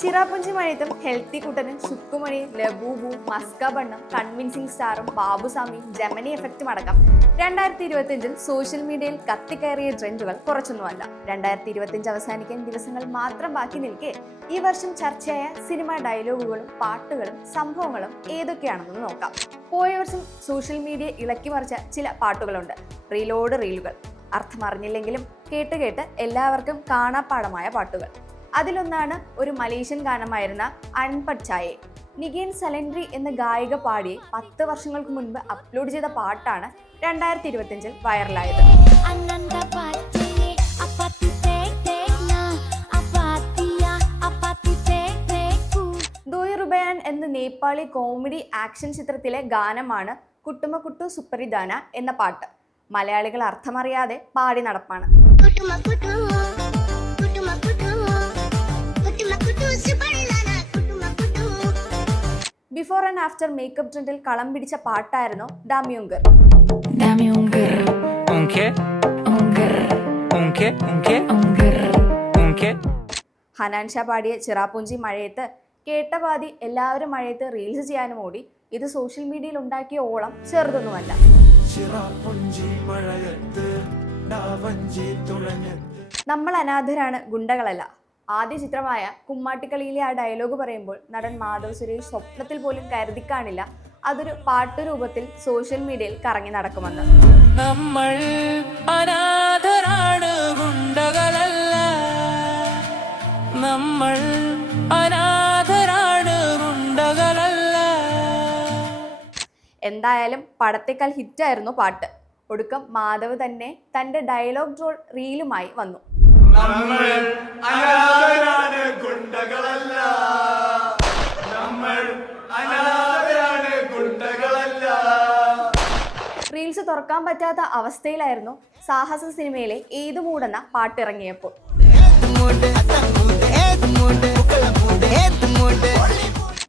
ചിറാപ്പുഞ്ചി മഴയത്തും ഹെൽത്തി കുട്ടനും സുക്കുമണി ലബൂബു മസ്ക ബണ്ണം കൺവിൻസിംഗ് സ്റ്റാറും ബാബുസ്വാമി ജമനി എഫക്റ്റും അടക്കം. രണ്ടായിരത്തി ഇരുപത്തിയഞ്ചിൽ സോഷ്യൽ മീഡിയയിൽ കത്തിക്കയറിയ ട്രെൻഡുകൾ കുറച്ചൊന്നുമല്ല രണ്ടായിരത്തി ഇരുപത്തിയഞ്ച് അവസാനിക്കാൻ ദിവസങ്ങൾ മാത്രം ബാക്കി നിൽക്കെ ഈ വർഷം ചർച്ചയായ സിനിമ ഡയലോഗുകളും പാട്ടുകളും സംഭവങ്ങളും ഏതൊക്കെയാണെന്ന് നോക്കാം. പോയ വർഷം സോഷ്യൽ മീഡിയ ഇളക്കി മറിച്ച ചില പാട്ടുകളുണ്ട്. റീലോഡ് റീലുകൾ അർത്ഥം അറിഞ്ഞില്ലെങ്കിലും കേട്ട് കേട്ട് എല്ലാവർക്കും കാണാപ്പാടമായ പാട്ടുകൾ. അതിലൊന്നാണ് ഒരു മലേഷ്യൻ ഗാനമായിരുന്ന അൺപച്ചായെ ചായെ. നിഗേൻ സലൻഡ്രി എന്ന ഗായിക പാടി പത്ത് വർഷങ്ങൾക്ക് മുൻപ് അപ്ലോഡ് ചെയ്ത പാട്ടാണ് രണ്ടായിരത്തി ഇരുപത്തിയഞ്ചിൽ വൈറലായത് ദോയ് റുബയാൻ എന്ന നേപ്പാളി കോമഡി ആക്ഷൻ ചിത്രത്തിലെ ഗാനമാണ് കുട്ടുമ കുട്ടു സുപ്പരിദാന എന്ന പാട്ട്. മലയാളികൾ അർത്ഥമറിയാതെ പാടി നടപ്പാണ്. ബിഫോർ ആൻഡ് ആഫ്റ്റർ മേക്കപ്പ് ട്രെൻഡിൽ കളം പിടിച്ച പാട്ടായിരുന്നു ഡാമ്യൂങ്കർ ഹനാൻഷ പാടിയ ചിറാപ്പുഞ്ചി മഴയത്ത് കേട്ട പാതി എല്ലാവരും മഴയത്ത് റീൽസ് ചെയ്യാനും ഓടി. ഇത് സോഷ്യൽ മീഡിയയിൽ ഉണ്ടാക്കിയ ഓളം ചെറുതൊന്നുമല്ല. നമ്മൾ അനാഥരാണ് ഗുണ്ടകളല്ല. ആദ്യ ചിത്രമായ കുമ്മാട്ടിക്കളിയിലെ ആ ഡയലോഗ് പറയുമ്പോൾ നടൻ മാധവ് സുരേഷ് സ്വപ്നത്തിൽ പോലും കരുതി കാണില്ല. അതൊരു പാട്ട് രൂപത്തിൽ സോഷ്യൽ മീഡിയയിൽ കറങ്ങി നടക്കുമെന്ന്. നമ്മൾ അനാഥരാണ് ഗുണ്ടകളല്ല. നമ്മൾ അനാഥരാണ് ഗുണ്ടകളല്ല. എന്തായാലും പടത്തേക്കാൾ ഹിറ്റായിരുന്നു പാട്ട്. ഒടുക്കം മാധവ് തന്നെ തന്റെ ഡയലോഗ് റോൾ റീലുമായി വന്നു. അനാഥരാണ് ഗുണ്ടകളല്ല. നമ്മൾ അനാഥരാണ് ഗുണ്ടകളല്ല. റീൽസ് തുറക്കാൻ പറ്റാത്ത അവസ്ഥയിലായിരുന്നു സാഹസ സിനിമയിലെ ഏതു മൂടെന്ന പാട്ടിറങ്ങിയപ്പോൾ.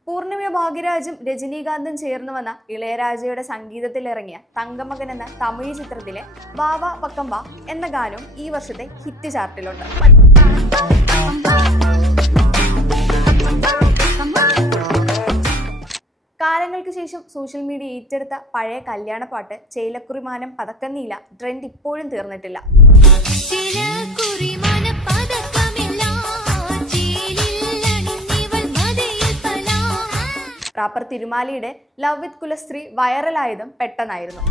പൂർണിമ ഭാഗ്യരാജും രജനീകാന്തും ചേർന്ന് വന്ന ഇളയരാജയുടെ സംഗീതത്തിൽ ഇറങ്ങിയ തങ്കമകൻ എന്ന തമിഴ് ചിത്രത്തിലെ ബാബ പക്കമ്പ എന്ന ഗാനവും ഈ വർഷത്തെ ഹിറ്റ് ചാർട്ടിലുണ്ട്. കാലങ്ങൾക്ക് ശേഷം സോഷ്യൽ മീഡിയ ഏറ്റെടുത്ത പഴയ കല്യാണ പാട്ട് ചേലക്കുറിമാനം പതക്കന്നീല ട്രെൻഡ് ഇപ്പോഴും തീർന്നിട്ടില്ല. റാപ്പർ തിരുമാലിയുടെ ലവ് വിത്ത് കുലസ്ത്രീ വൈറലായതും പെട്ടെന്നായിരുന്നു.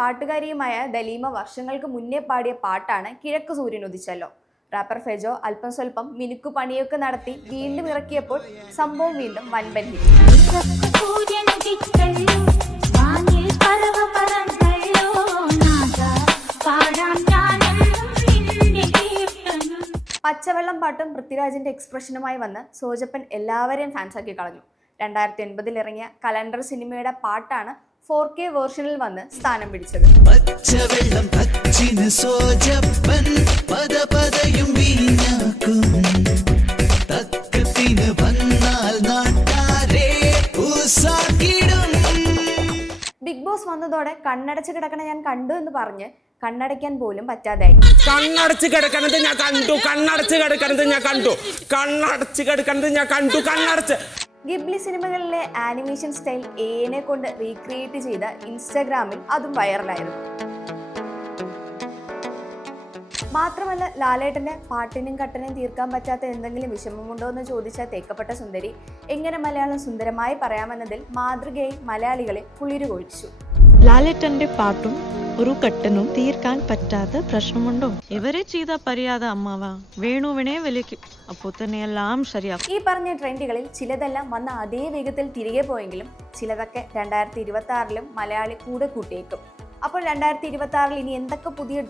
പാട്ടുകാരിയുമായ ദലീമ വർഷങ്ങൾക്ക് മുന്നേ പാടിയ പാട്ടാണ് കിഴക്ക് സൂര്യൻ ഉദിച്ചല്ലോ. റാപ്പർ ഫെജോ അല്പം സ്വല്പം മിനുക്കു പണിയൊക്കെ നടത്തി വീണ്ടും ഇറക്കിയപ്പോൾ സംഭവം വീണ്ടും വൻപൻ ഹിറ്റ് പച്ചവെള്ളം പാട്ടും പൃഥ്വിരാജിന്റെ എക്സ്പ്രഷനുമായി വന്ന് സോജപ്പൻ എല്ലാവരെയും ഫാൻസാക്കി കളഞ്ഞു. രണ്ടായിരത്തി ഒൻപതിൽ ഇറങ്ങിയ കലണ്ടർ സിനിമയുടെ പാട്ടാണ് ഫോർ കെ വേർഷനിൽ വന്ന് സ്ഥാനം പിടിച്ചത്. പച്ചവെള്ളം സോജപ്പൻ പദ പദയും ബോസ് വന്നതോടെ കണ്ണടച്ച് കിടക്കണ ഞാൻ കണ്ടു എന്ന് പറഞ്ഞ് കണ്ണടയ്ക്കാൻ പോലും പറ്റാതായി. കണ്ണടച്ച് കിടക്കണത് ഞാൻ കണ്ടു. കണ്ണടച്ച് കിടക്കണത് ഞാൻ കണ്ടു. കണ്ണടച്ച് കിടക്കണത് ഞാൻ കണ്ടു. കണ്ണടച്ച്. ഗിബ്ലി സിനിമകളിലെ ആനിമേഷൻ സ്റ്റൈൽ എനെ കൊണ്ട് റീക്രിയേറ്റ് ചെയ്ത ഇൻസ്റ്റാഗ്രാമിൽ അതും വൈറലായിരുന്നു മാത്രമല്ല ലാലേട്ടന്റെ പാട്ടിനും കട്ടനും തീർക്കാൻ പറ്റാത്ത എന്തെങ്കിലും വിഷമമുണ്ടോ എന്ന് ചോദിച്ച തേക്കപ്പെട്ട സുന്ദരി. എങ്ങനെ മലയാളം സുന്ദരമായി പറയാമെന്നതിൽ മാതൃകയിൽ മലയാളികളെ കുളിരുകൊഴിച്ചു ലാലേട്ടന്റെ പാട്ടും ഒരു കട്ടനും തീർക്കാൻ പറ്റാത്ത പ്രശ്നമുണ്ടോ? ഇവരെ ചെയ്ത പരിയാത അമ്മാവ. വേണുവിനെ വിളിക്കും അപ്പോ തന്നെ എല്ലാം ശരിയാക്കും. ഈ പറഞ്ഞ ട്രെൻഡുകളിൽ ചിലതെല്ലാം വന്ന അതേ വേഗത്തിൽ തിരികെ പോയെങ്കിലും ചിലതൊക്കെ രണ്ടായിരത്തി ഇരുപത്തി ആറിലും മലയാളി കൂടെ കൂട്ടിയേക്കും. അപ്പോൾ രണ്ടായിരത്തി ഇരുപത്തി ആറിൽ ഇനി എന്തൊക്കെ പുതിയ